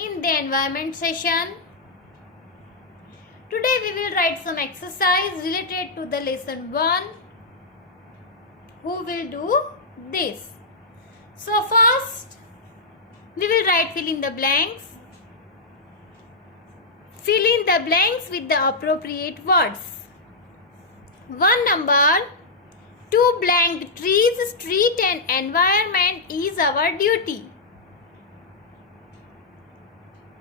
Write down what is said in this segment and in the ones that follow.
in the environment session. Today we will write some exercise related to the lesson 1. Who will do this? So first we will write fill in the blanks. Fill in the blanks with the appropriate words. 1 number. To blank trees, street and environment is our duty.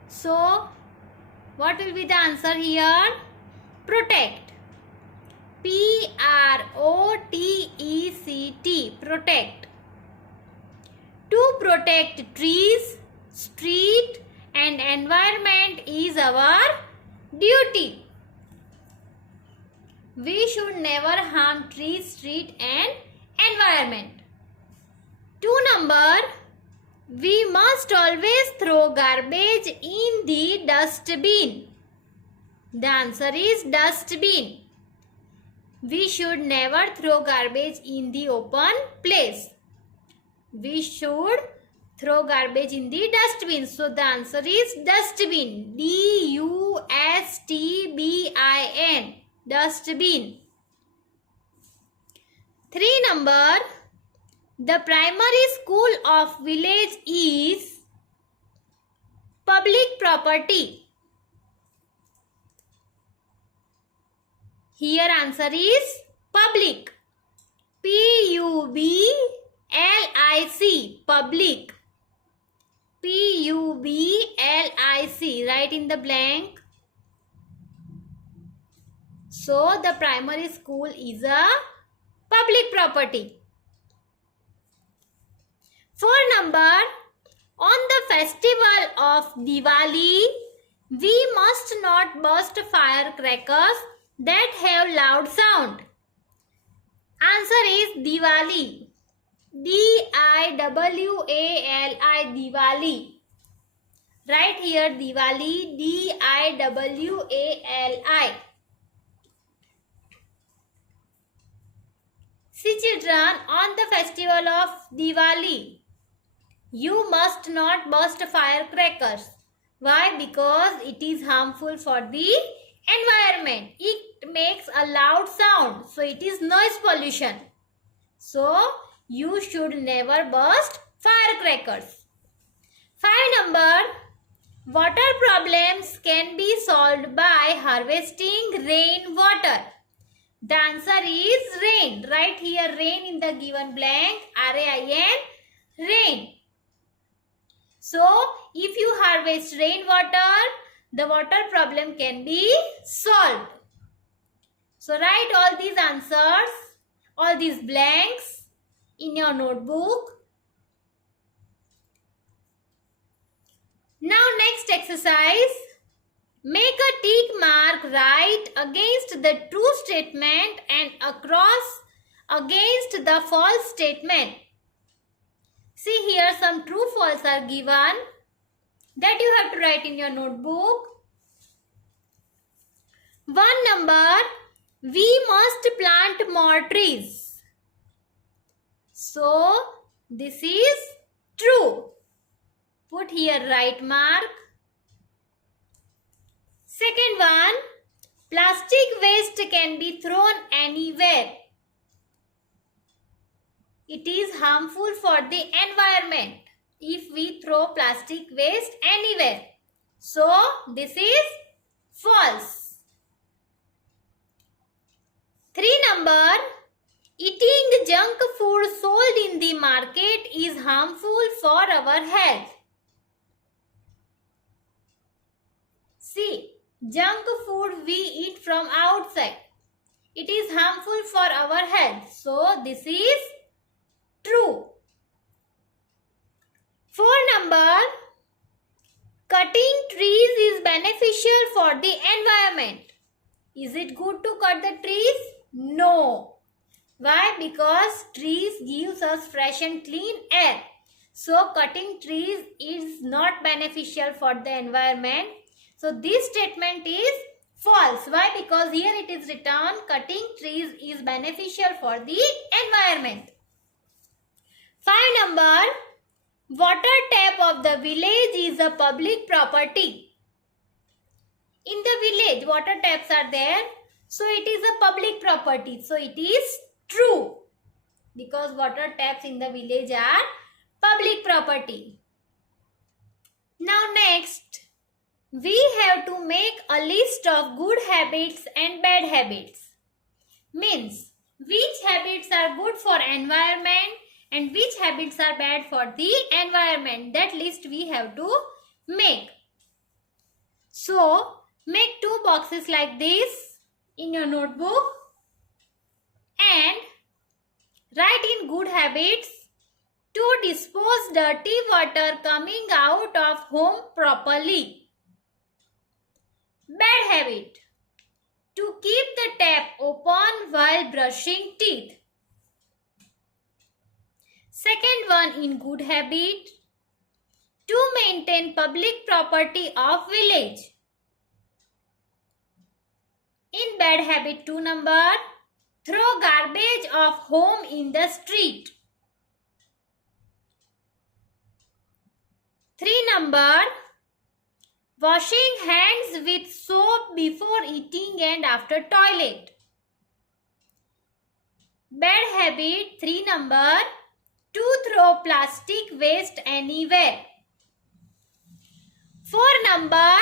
So, what will be the answer here? Protect. P-R-O-T-E-C-T. Protect. To protect trees, street and environment is our duty. We should never harm trees, street and environment. 2 number. We must always throw garbage in the dustbin. The answer is dustbin. We should never throw garbage in the open place. We should throw garbage in the dustbin. So the answer is dustbin. D-U-S-T-B-I-N. Dustbin. 3 number. The primary school of village is public property. Here answer is public. P-U-B-L-I-C. Public. P-U-B-L-I-C. Write in the blank. So the primary school is a public property. 4 number. On the festival of Diwali, we must not burst firecrackers that have loud sound. Answer is Diwali. D-I-W-A-L-I. Diwali. Write here Diwali. D-I-W-A-L-I. See children, on the festival of Diwali, you must not burst firecrackers. Why? Because it is harmful for the environment. It makes a loud sound. So it is noise pollution. So you should never burst firecrackers. 5 number. Water problems can be solved by harvesting rainwater. The answer is rain. Write here rain in the given blank. R-A-I-N. Rain. So, if you harvest rainwater, the water problem can be solved. So, write all these answers, all these blanks in your notebook. Now, next exercise. Make a tick mark right against the true statement and across against the false statement. See here some true false are given that you have to write in your notebook. 1 number. We must plant more trees. So this is true. Put here right mark. Second one. Plastic waste can be thrown anywhere. It is harmful for the environment if we throw plastic waste anywhere. So, this is false. 3 number. Eating junk food sold in the market is harmful for our health. See, junk food we eat from outside. It is harmful for our health. So, this is true. 4 number. Cutting trees is beneficial for the environment. Is it good to cut the trees? No. Why? Because trees gives us fresh and clean air. So cutting trees is not beneficial for the environment. So this statement is false. Why? Because here it is written cutting trees is beneficial for the environment. 5 number. Water tap of the village is a public property. In the village, water taps are there. So it is a public property. So it is true. Because water taps in the village are public property. Now next, we have to make a list of good habits and bad habits. Means, which habits are good for environment and which habits are bad for the environment. That list we have to make. So, make 2 boxes like this in your notebook and write in good habits: to dispose dirty water coming out of home properly. Bad habit: to keep the tap open while brushing teeth. Second one in good habit: to maintain public property of village. In bad habit 2 number, throw garbage of home in the street. 3 number, washing hands with soap before eating and after toilet. Bad habit 3 number, to throw plastic waste anywhere. 4 number,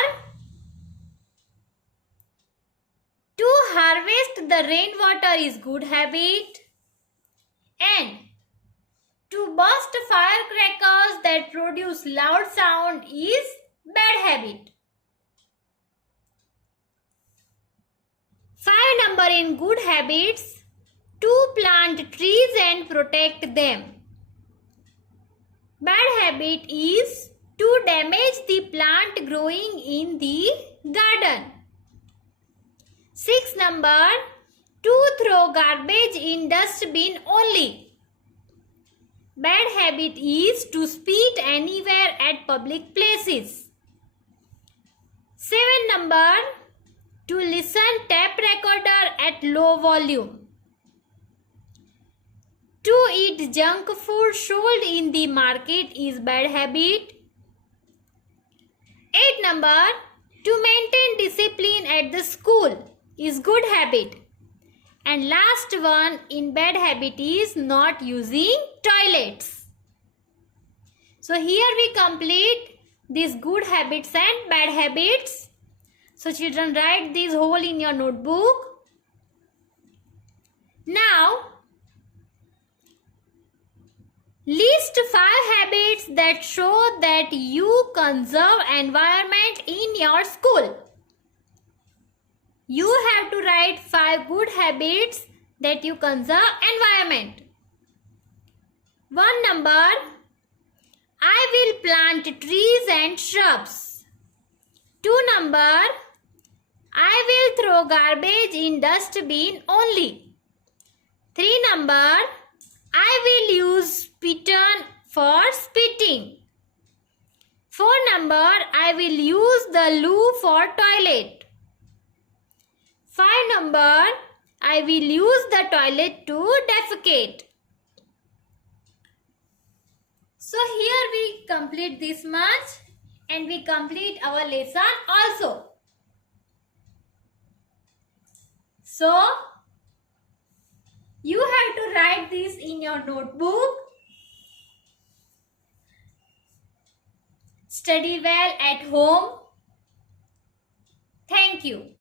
to harvest the rainwater is good habit, and to burst firecrackers that produce loud sound is bad habit. 5 number in good habits, to plant trees and protect them. Bad habit is to damage the plant growing in the garden. 6 number, to throw garbage in dustbin only. Bad habit is to spit anywhere at public places. 7 number, to listen tape recorder at low volume. To eat junk food sold in the market is bad habit. 8 number, to maintain discipline at the school is good habit. And last one in bad habit is not using toilets. So here we complete these good habits and bad habits. So children, write these whole in your notebook. Now, list 5 habits that show that you conserve environment in your school. You have to write 5 good habits that you conserve environment. 1 number, I will plant trees and shrubs. 2 number, I will throw garbage in dustbin only. 3 number, I will use spittoon for spitting. 4 number, I will use the loo for toilet. 5 number, I will use the toilet to defecate. So here we complete this much and we complete our lesson also. So you have to write this in your notebook. Study well at home. Thank you.